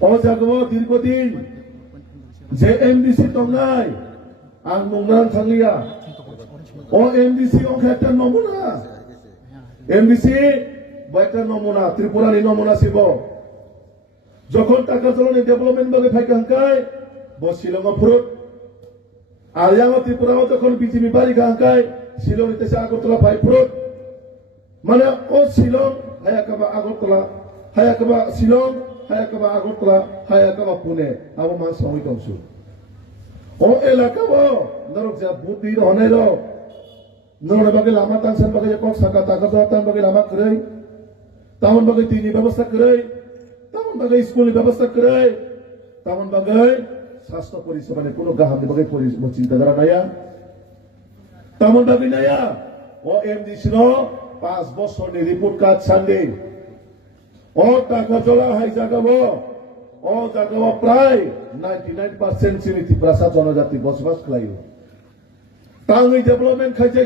ও জায়গায় দীর্ঘদিন যে এমডিসি দংনাই আং মুংনান থাকলিয়া ও এমডিসি অংশে একটা নমুনা এমডিসি একটা নমুনা ত্রিপুরানি নমুনা ছিল যখন টাকা জলনি ডেভেলপমেন্ট বাগে ফাইকে হাঙ্কায় শিলং ফুরুট আর ত্রিপুরাও যখন বিজেপি বাড়ি হাঙ্কায় শিলং নিতেছে আগরতলা ফাই ফুরুট মানে ও শিলং হায়াকাবা আগরতলা হায়াকাবা শিলং হায়াকাবা আগরতলা হায়াকাবা পুনে আবো মানুষ সময় কমসু ও এলাকাবো নরক যা বুদ্ধি হনে র নরক বাগে লামা তানসান বাগে কক সাকা টাকা দাতান বাগে লামা করে তামন বাগে তিনি ব্যবস্থা করে তামন বাগে স্কুলের ব্যবস্থা করে তামন বাগে স্বাস্থ্য পরিষেবা কোনো গাহাম বাগে চিন্তাধারা নাইয়া তামন বাগে নাইয়া ও এমডিসি র 5 বছরের রিপোর্ট কার্ড সানডে ও টাকা জলা হাই জাগাবো ও জাগাবো প্রায় 99% সিমিতি প্রাসা জনজাতি বসবাস খালাইও তাঙ্গি ডেভেলপমেন্ট খাইছে